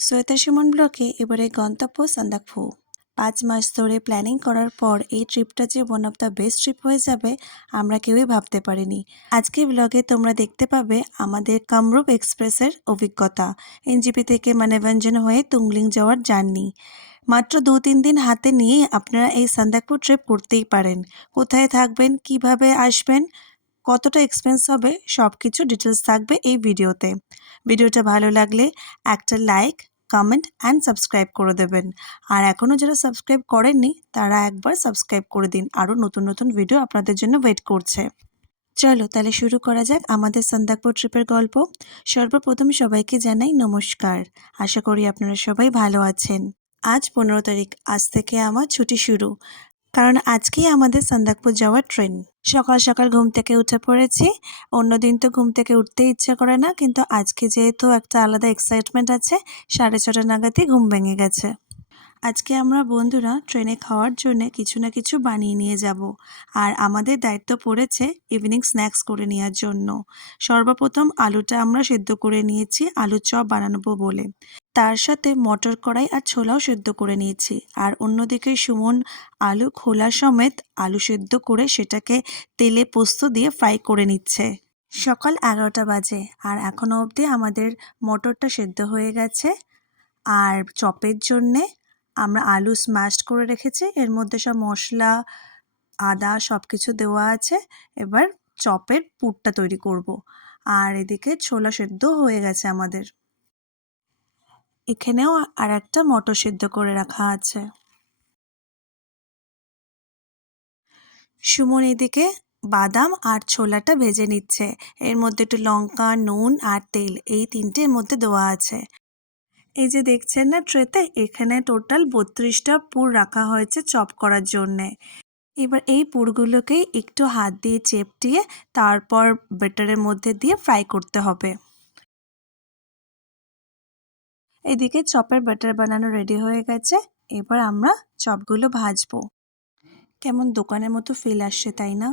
সৈয়দা সুমন ব্লকে এবারে গন্তব্য সান্দাকফু। ৫ মাস ধরে প্ল্যানিং করার পর এই ট্রিপটা যে one of the best trip হয়ে যাবে আমরা কেউই ভাবতে পারিনি। আজকে ব্লগে তোমরা দেখতে পাবে আমাদের কামরূপ এক্সপ্রেসের অভিজ্ঞতা, এনজিপি থেকে মানেভঞ্জন হয়ে তুংলিং যাওয়ার জার্নি। মাত্র ২-৩ দিন হাতে নিয়েই আপনারা এই সান্দাকফু ট্রিপ করতেই পারেন। কোথায় থাকবেন, কিভাবে আসবেন, কতটা এক্সপেন্স হবে, সব কিছু ডিটেলস থাকবে এই ভিডিওতে। ভিডিওটা ভালো লাগলে একটা লাইক, কমেন্ট অ্যান্ড সাবস্ক্রাইব করে দেবেন। আর এখনও যারা সাবস্ক্রাইব করেননি তারা একবার সাবস্ক্রাইব করে দিন, আরও নতুন নতুন ভিডিও আপনাদের জন্য ওয়েট করছে। চলো তাহলে শুরু করা যাক আমাদের সান্দাকফু ট্রিপের গল্প। সর্বপ্রথম সবাইকে জানাই নমস্কার। আশা করি আপনারা সবাই ভালো আছেন। আজ ১৫ তারিখ, আজ থেকে আমার ছুটি শুরু, কারণ আজকেই আমাদের সান্দাকফু যাওয়ার ট্রেন। সকাল সকাল ঘুম থেকে উঠে পড়েছি। অন্যদিন তো ঘুম থেকে উঠতে ইচ্ছা করে না, কিন্তু আজকে যেহেতু একটা আলাদা এক্সাইটমেন্ট আছে, 6:30 নাগাদই ঘুম ভেঙে গেছে। আজকে আমরা বন্ধুরা ট্রেনে খাওয়ার জন্য কিছু না কিছু বানিয়ে নিয়ে যাব, আর আমাদের দায়িত্ব পড়েছে ইভিনিং স্ন্যাক্স করে নেওয়ার জন্য। সর্বপ্রথম আলুটা আমরা সেদ্ধ করে নিয়েছি আলুর চপ বানাবো বলে। তার সাথে মটর কড়াই আর ছোলাও সেদ্ধ করে নিয়েছি। আর অন্যদিকে সুমন আলু খোলা সমেত আলু সেদ্ধ করে সেটাকে তেলে পোস্ত দিয়ে ফ্রাই করে নিচ্ছে। সকাল 11টা বাজে আর এখনও অবধি আমাদের মটরটা সেদ্ধ হয়ে গেছে। আর চপের জন্যে আমরা আলু স্ম্যাশড করে রেখেছি, এর মধ্যে সব মশলা, আদা সব কিছু দেওয়া আছে। এবার চপের পুরটা তৈরি করব। আর এদিকে ছোলা সেদ্ধ হয়ে গেছে আমাদের। এখানেও আর একটা মটর সেদ্ধ করে রাখা আছে। সুমন এদিকে বাদাম আর ছোলাটা ভেজে নিচ্ছে। এর মধ্যে একটু লঙ্কা, নুন আর তেল, এই তিনটের মধ্যে দেওয়া আছে। এই যে দেখছেন না ট্রেতে, এখানে টোটাল 32টা পুর রাখা হয়েছে চপ করার জন্যে। এবার এই পুরগুলোকেই একটু হাত দিয়ে চেপটিয়ে তারপর ব্যাটারের মধ্যে দিয়ে ফ্রাই করতে হবে। এদিকে চপের ব্যাটার বানানো রেডি হয়ে গেছে। এবার আমরা চপগুলো ভাজবো। কেমন দোকানের মতো ফিল আসছে তাই না?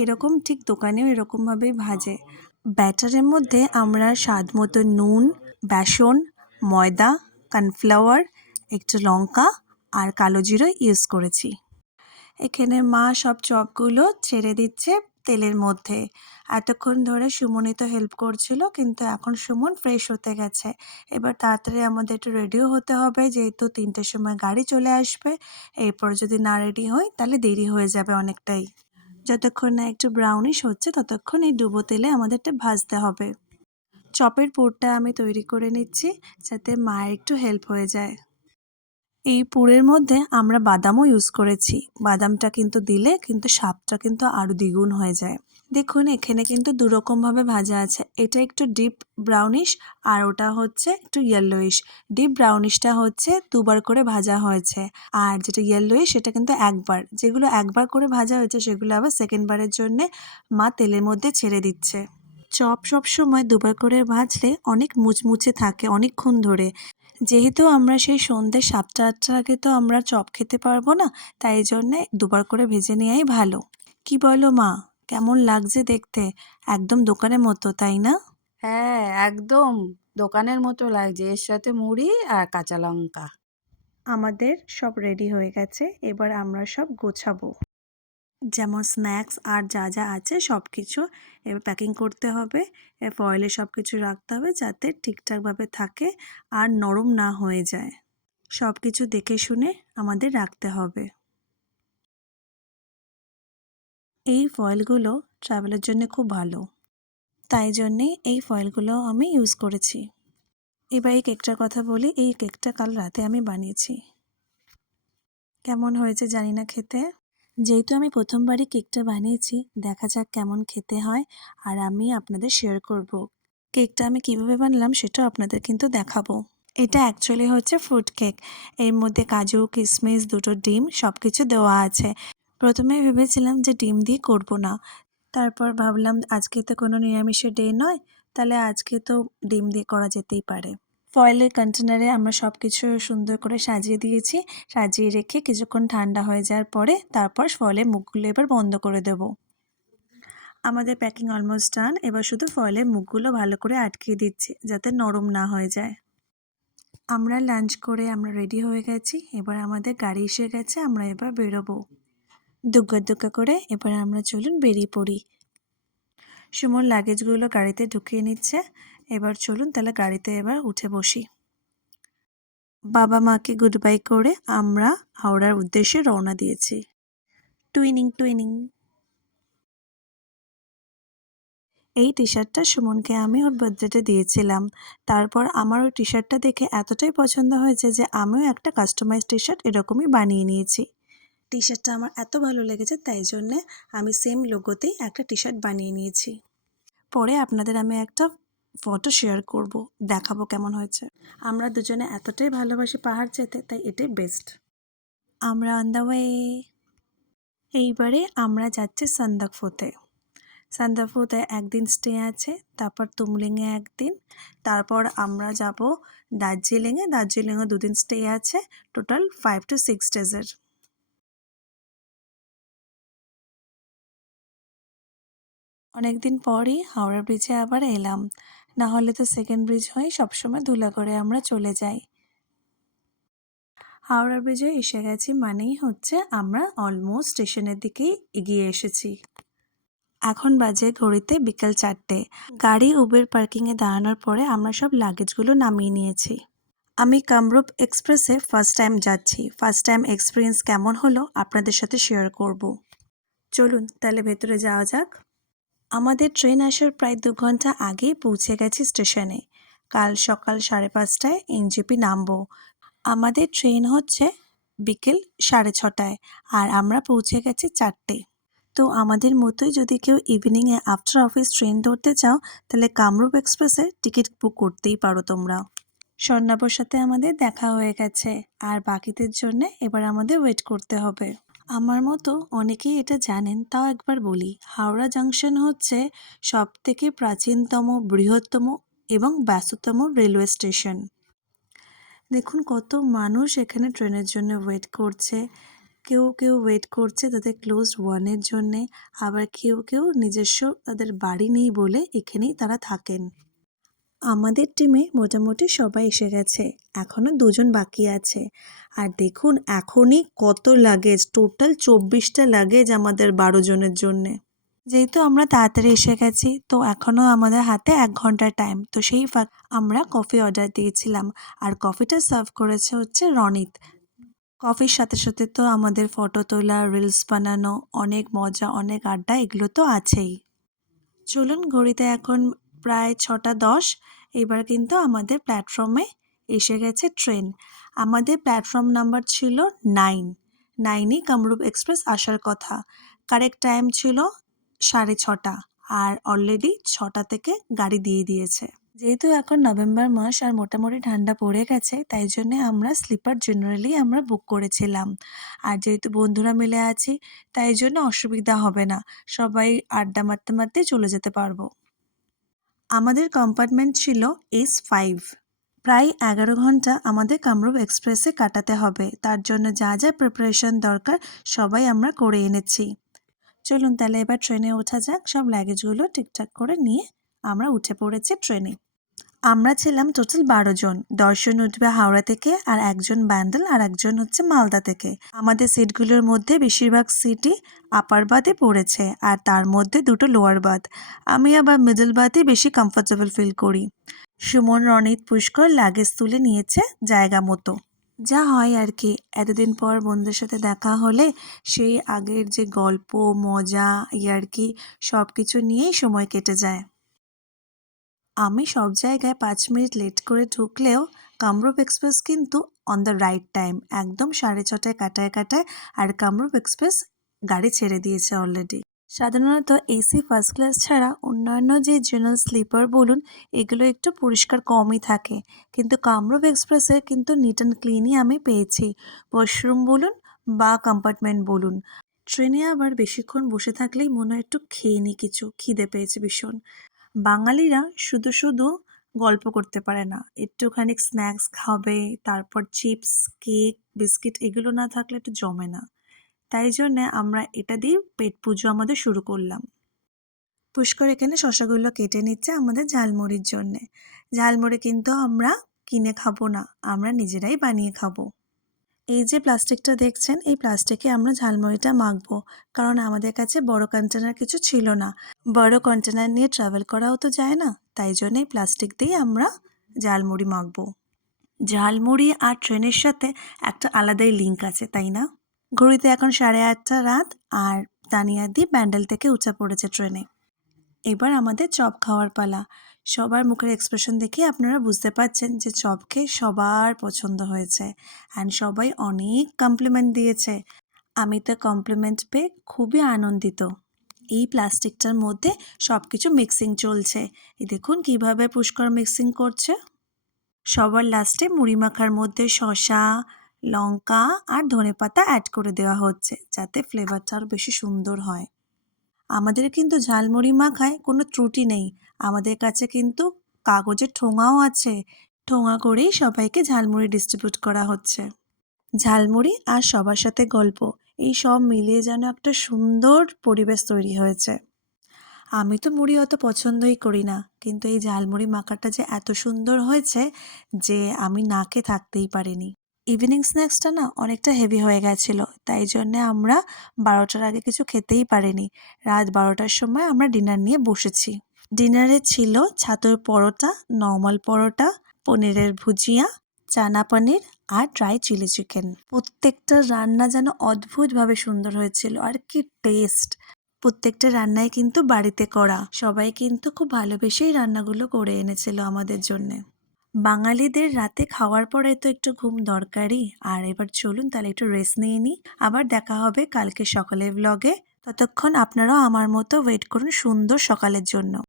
এরকম ঠিক দোকানেও এরকমভাবেই ভাজে। ব্যাটারের মধ্যে আমরা স্বাদ মতো নুন, বেসন, ময়দা, কর্নফ্লাওয়ার, একটু লঙ্কা আর কালো জিরা ইউজ করেছি। এখানে মা সব চপগুলো ছেড়ে দিচ্ছে তেলের মধ্যে। এতক্ষণ ধরে সুমনই তো হেল্প করছিল, কিন্তু এখন সুমন ফ্রেশ হতে গেছে। এবার তাড়াতাড়ি আমাদের একটু রেডিও হতে হবে, যেহেতু 3টের সময় গাড়ি চলে আসবে। এরপর যদি না রেডি হই তাহলে দেরি হয়ে যাবে অনেকটাই। যতক্ষণ না একটু ব্রাউনিশ হচ্ছে ততক্ষণ এই ডুবো তেলে আমাদেরটা ভাজতে হবে। চপের পুরটা আমি তৈরি করে নিচ্ছি যাতে মায়ের একটু হেল্প হয়ে যায়। এই পুরের মধ্যে আমরা বাদামও ইউজ করেছি। বাদামটা কিন্তু দিলে কিন্তু স্বাদটা কিন্তু আরও দ্বিগুণ হয়ে যায়। দেখুন এখানে কিন্তু দুরকমভাবে ভাজা আছে। এটা একটু ডিপ ব্রাউনিশ আর ওটা হচ্ছে একটু ইয়েলোইশ। ডিপ ব্রাউনিশটা হচ্ছে দুবার করে ভাজা হয়েছে, আর যেটা ইয়েলোইশ সেটা কিন্তু একবার। যেগুলো একবার করে ভাজা হয়েছে সেগুলো আবার সেকেন্ডবারের জন্যে মা তেলের মধ্যে ছেড়ে দিচ্ছে। চপ সবসময় দুবার করে ভাজলে অনেক মুচমুচে থাকে অনেকক্ষণ ধরে। যেহেতু আমরা সেই সন্ধ্যে 7টা-8টার আগে তো আমরা চপ খেতে পারবো না, তাই জন্যে দুবার করে ভেজে নেওয়াই ভালো। কি বলো মা, কেমন লাগছে দেখতে? একদম দোকানের মতো তাই না? হ্যাঁ, একদম দোকানের মতো লাগছে। এর সাথে মুড়ি আর কাঁচা লঙ্কা। আমাদের সব রেডি হয়ে গেছে, এবার আমরা সব গোছাবো। যেমন স্ন্যাক্স আর যা যা আছে সব কিছু এবার প্যাকিং করতে হবে। ফয়েলে সব কিছু রাখতে হবে যাতে ঠিকঠাকভাবে থাকে আর নরম না হয়ে যায়। সব কিছু দেখে শুনে আমাদের রাখতে হবে। এই ফয়েলগুলো ট্রাভেলের জন্য খুব ভালো, তাই জন্যে এই ফয়েলগুলো আমি ইউজ করেছি। এবার এই কেকটার কথা বলি। এই কেকটা কাল রাতে আমি বানিয়েছি। কেমন হয়েছে জানি না খেতে। যেহেতু আমি প্রথমবারই কেকটা বানিয়েছি, দেখা যাক কেমন খেতে হয়, আর আমি আপনাদের শেয়ার করব। কেকটা আমি কিভাবে বানালাম সেটাও আপনাদের কিন্তু দেখাবো। এটা অ্যাকচুয়ালি হচ্ছে ফ্রুট কেক। এর মধ্যে কাজু, কিশমিশ, 2টো ডিম সব কিছু দেওয়া আছে। প্রথমে ভেবেছিলাম যে ডিম দিয়ে করব না, তারপর ভাবলাম আজকে তো কোনো নিরামিষের ডে নয়, তাহলে আজকে তো ডিম দিয়ে করা যেতেই পারে। ফয়েলের কন্টেনারে আমরা সব কিছু সুন্দর করে সাজিয়ে দিয়েছি। সাজিয়ে রেখে কিছুক্ষণ ঠান্ডা হয়ে যাওয়ার পরে তারপর ফয়েলের মুখগুলো এবার বন্ধ করে দেব। আমাদের প্যাকিং অলমোস্ট ডান। এবার শুধু ফয়েলের মুখগুলো ভালো করে আটকিয়ে দিচ্ছি যাতে নরম না হয়ে যায়। আমরা লাঞ্চ করে আমরা রেডি হয়ে গেছি। এবার আমাদের গাড়ি এসে গেছে, আমরা এবার বেরোবো। দুগ্গা দুগ্গা করে এবার আমরা চলুন বেরিয়ে পড়ি। সুমন লাগেজগুলো গাড়িতে ঢুকিয়ে নিচ্ছে। এবার চলুন তাহলে গাড়িতে এবার উঠে বসি। বাবা মাকে গুড বাই করে আমরা হাওড়ার উদ্দেশ্যে রওনা দিয়েছি। Twinning twinning. এই টি শার্টটা সুমনকে আমি ওর বার্থডেতে দিয়েছিলাম। তারপর আমার ওই টি শার্টটা দেখে এতটাই পছন্দ হয়েছে যে আমিও একটা কাস্টমাইজ টি শার্ট এরকমই বানিয়ে নিয়েছি। টি শার্টটা আমার এত ভালো লেগেছে তাই জন্যে আমি সেম লোগোতেই একটা টি শার্ট বানিয়ে নিয়েছি। পরে আপনাদের আমি একটা ফটো শেয়ার করব, দেখাবো কেমন হয়েছে। আমরা দুজনে এতটাই ভালোবাসি পাহাড় যেতে, তাই এটাই বেস্ট। আমরা অন দ্য ওয়ে। এইবারে আমরা যাচ্ছি সান্দাকফুতে। সান্দাকফুতে একদিন স্টে আছে, তারপর তুমলিংয়ে একদিন, তারপর আমরা যাব দার্জিলিংয়ে। দার্জিলিংয়ে 2 দিন স্টে আছে, টোটাল 5 to 6 ডেজের। অনেকদিন পরই হাওড়া ব্রিজে আবার এলাম, না হলে তো সেকেন্ড ব্রিজ হয়ে সবসময় ধুলাগড়ে আমরা চলে যাই। হাওড়া ব্রিজে এসে গেছি মানেই হচ্ছে আমরা অলমোস্ট স্টেশনের দিকেই এগিয়ে এসেছি। এখন বাজে ঘড়িতে বিকেল 4টে। গাড়ি উবের পার্কিংয়ে দাঁড়ানোর পরে আমরা সব লাগেজগুলো নামিয়ে নিয়েছি। আমি কামরূপ এক্সপ্রেসে ফার্স্ট টাইম যাচ্ছি। ফার্স্ট টাইম এক্সপিরিয়েন্স কেমন হলো আপনাদের সাথে শেয়ার করব। চলুন তাহলে ভেতরে যাওয়া যাক। আমাদের ট্রেন আসার প্রায় 2 ঘন্টা আগেই পৌঁছে গেছি স্টেশনে। কাল সকাল 5:30টায় এনজেপি নামবো। আমাদের ট্রেন হচ্ছে বিকেল 6:30টায় আর আমরা পৌঁছে গেছি 4টে। তো আমাদের মতোই যদি কেউ ইভিনিংয়ে আফটার অফিস ট্রেন ধরতে চাও তাহলে কামরূপ এক্সপ্রেসে টিকিট বুক করতেই পারো তোমরা। স্বর্ণাভর সাথে আমাদের দেখা হয়ে গেছে আর বাকিদের জন্য এবার আমাদের ওয়েট করতে হবে। আমার মতো অনেকেই এটা জানেন, তাও একবার বলি, হাওড়া জাংশন হচ্ছে সবথেকে প্রাচীনতম, বৃহত্তম এবং ব্যস্ততম রেলওয়ে স্টেশন। দেখুন কত মানুষ এখানে ট্রেনের জন্য ওয়েট করছে। কেউ কেউ ওয়েট করছে তাদের ক্লোজড ওয়ানের জন্যে, আবার কেউ কেউ নিজস্ব তাদের বাড়ি নেই বলে এখানেই তারা থাকেন। আমাদের টিমে মোটামুটি সবাই এসে গেছে, এখনও 2 জন বাকি আছে। আর দেখুন এখনই কত লাগেজ, টোটাল 24টা লাগেজ আমাদের 12 জনের জন্যে। যেহেতু আমরা তাড়াতাড়ি এসে গেছি তো এখনও আমাদের হাতে 1 ঘন্টার টাইম, তো সেই আমরা কফি অর্ডার দিয়েছিলাম আর কফিটা সার্ভ করেছে হচ্ছে রনিত। কফির সাথে সাথে তো আমাদের ফটো তোলা, রিলস বানানো, অনেক মজা, অনেক আড্ডা, এগুলো তো আছেই। চলুন, ঘড়িতে এখন প্রায় 6:10। এবার কিন্তু আমাদের প্ল্যাটফর্মে এসে গেছে ট্রেন। আমাদের প্ল্যাটফর্ম নাম্বার ছিল 9। 9ই কামরূপ এক্সপ্রেস আসার কথা। কারেক্ট টাইম ছিল 6:30 আর অলরেডি 6টা থেকে গাড়ি দিয়ে দিয়েছে। যেহেতু এখন নভেম্বর মাস আর মোটামুটি ঠান্ডা পড়ে গেছে, তাই জন্যে আমরা স্লিপার জেনারেলি আমরা বুক করেছিলাম। আর যেহেতু বন্ধুরা মিলে আছি তাই জন্য অসুবিধা হবে না, সবাই আড্ডা মারতে মারতে চলে যেতে পারবো। আমাদের কম্পার্টমেন্ট ছিল S5। প্রায় 11 ঘন্টা আমাদের কামরূপ এক্সপ্রেসে কাটাতে হবে, তার জন্য যা যা প্রিপারেশন দরকার সবাই আমরা করে এনেছি। চলুন তাহলে এবার ট্রেনে ওঠা যাক। সব লাগেজগুলো ঠিকঠাক করে নিয়ে আমরা উঠে পড়েছি ট্রেনে। আমরা ছিলাম টোটাল 12 জন। 10 জন উঠবে হাওড়া থেকে আর একজন ব্যান্ডেল আর একজন হচ্ছে মালদা থেকে। আমাদের সিটগুলোর মধ্যে বেশিরভাগ সিটই আপার বাথে পড়েছে আর তার মধ্যে 2টো লোয়ার বাথ। আমি আবার মিডল বাথে বেশি কমফোর্টেবল ফিল করি। সুমন, রনিত, পুষ্কর লাগেজ তুলে নিয়েছে জায়গা মতো। যা হয় আর কি, এতদিন পর বন্ধুদের সাথে দেখা হলে সেই আগের যে গল্প, মজা, ইয়ার্কি সব কিছু নিয়েই সময় কেটে যায়। আমি সব জায়গায় 5 মিনিট লেট করে ঢুকলেও কামরূপ এক্সপ্রেস কিন্তু অন দ্য রাইট টাইম, একদম 6:30টায় কাটায় কাটায় আর কামরূপ এক্সপ্রেস গাড়ি ছেড়ে দিয়েছে অলরেডি। সাধারণত এসি ফার্স্ট ক্লাস ছাড়া অন্যান্য যে জেনারেল স্লিপার বলুন এগুলো একটু পরিষ্কার কমই থাকে, কিন্তু কামরূপ এক্সপ্রেসে কিন্তু নিট অ্যান্ড ক্লিনই আমি পেয়েছি, ওয়াশরুম বলুন বা কম্পার্টমেন্ট বলুন। ট্রেনে আবার বেশিক্ষণ বসে থাকলেই মনে হয় একটু খেয়ে নিই, কিছু খিদে পেয়েছে ভীষণ। বাঙালিরা শুধু শুধু গল্প করতে পারে না, একটুখানি স্ন্যাক্স খাবে, তারপর চিপস, কেক, বিস্কিট এগুলো না থাকলে একটু জমে না। তাই জন্যে আমরা এটা দিয়ে পেট পুজো আমাদের শুরু করলাম। পুষ্কর এখানে শশাগুলো কেটে নিচ্ছে আমাদের ঝালমুড়ির জন্যে। ঝালমুড়ি কিন্তু আমরা কিনে খাবো না, আমরা নিজেরাই বানিয়ে খাবো। এই যে প্লাস্টিকটা দেখছেন, এই প্লাস্টিকে আমরা ঝালমুড়িটা মাখবো, কারণ আমাদের কাছে বড় কন্টেনার কিছু ছিল না। বড় কন্টেনার নিয়ে ট্রাভেল করাও তো যায় না, তাই জন্য এই প্লাস্টিক দিয়ে আমরা ঝালমুড়ি মাখবো। ঝালমুড়ি আর ট্রেনের সাথে একটা আলাদাই লিঙ্ক আছে, তাই না? ঘড়িতে এখন 8:30 রাত, আর তানিয়াদি ব্যান্ডেল থেকে উঠে পড়েছে ট্রেনে। এবার আমাদের চপ খাওয়ার পালা। সবার মুখের এক্সপ্রেশন দেখে আপনারা বুঝতে পারছেন যে চপ খেয়ে সবার পছন্দ হয়েছে, অ্যান্ড সবাই অনেক কমপ্লিমেন্ট দিয়েছে। আমি তো কমপ্লিমেন্ট পেয়ে খুবই আনন্দিত। এই প্লাস্টিকটার মধ্যে সব কিছু মিক্সিং চলছে। এই দেখুন কিভাবে পুষ্কর মিক্সিং করছে। সবার লাস্টে মুড়ি মাখার মধ্যে শসা, লঙ্কা আর ধনেপাতা অ্যাড করে দেওয়া হচ্ছে, যাতে ফ্লেভারটা আরও বেশি সুন্দর হয়। আমাদের কিন্তু ঝালমুড়ি মাখায় কোনো ত্রুটি নেই। আমাদের কাছে কিন্তু কাগজের ঠোঙাও আছে। ঠোঙা করেই সবাইকে ঝালমুড়ি ডিস্ট্রিবিউট করা হচ্ছে। ঝালমুড়ি আর সবার সাথে গল্প, এই সব মিলিয়ে যেন একটা সুন্দর পরিবেশ তৈরি হয়েছে। আমি তো মুড়ি অত পছন্দই করি না, কিন্তু এই ঝালমুড়ি মাখাটা যে এত সুন্দর হয়েছে যে আমি না খেয়ে থাকতেই পারিনি। ইভিনিং স্ন্যাক্সটা না অনেকটা হেভি হয়ে গেছিলো, তাই জন্যে আমরা 12টার আগে কিছু খেতেই পারিনি। রাত 12টার সময় আমরা ডিনার নিয়ে বসেছি। ডিনারে ছিল ছাতুর পরোটা, নর্মাল পরোটা, পনিরের ভুজিয়া, চানা পনির আর ড্রাই চিলি চিকেন। প্রত্যেকটা রান্না যেন অদ্ভুতভাবে সুন্দর হয়েছিল, আর কি টেস্ট! প্রত্যেকটা রান্নাই কিন্তু বাড়িতে করা। সবাই কিন্তু খুব ভালোবেসেই রান্নাগুলো করে এনেছিল আমাদের জন্যে। বাঙালিদের রাতে খাওয়ার পরে তো একটু ঘুম দরকারই। আর এবার চলুন তাহলে একটু রেস্ট নিয়ে নিই। আবার দেখা হবে কালকে সকালের ব্লগে। ততক্ষণ আপনারাও আমার মতো ওয়েট করুন সুন্দর সকালের জন্য।